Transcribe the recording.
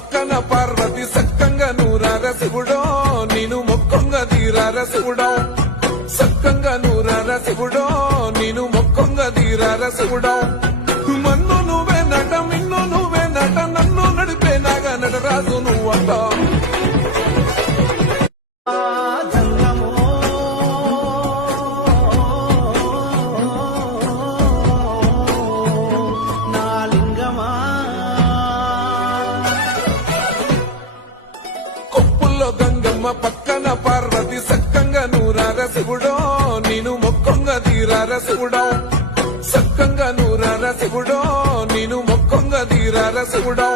పక్కన పార్వతి సక్కంగా నూరార శివుడో నేను మొక్కంగ తీరార శివుడో సక్కంగా నూరార శివుడో నేను మొక్కంగ తీరార శివుడో మన్ను నువ్వే నట మిన్ను నువ్వే నట నన్ను నడిపే నాగా నటరాజు నువ్వంట గంగమ్మ పక్కన పార్వతి సక్కంగా నూరార శివుడో నేను మొక్కంగా తీరార శివుడో సక్కంగా నూరార శివుడో నేను మొక్కంగా తీరార శివుడో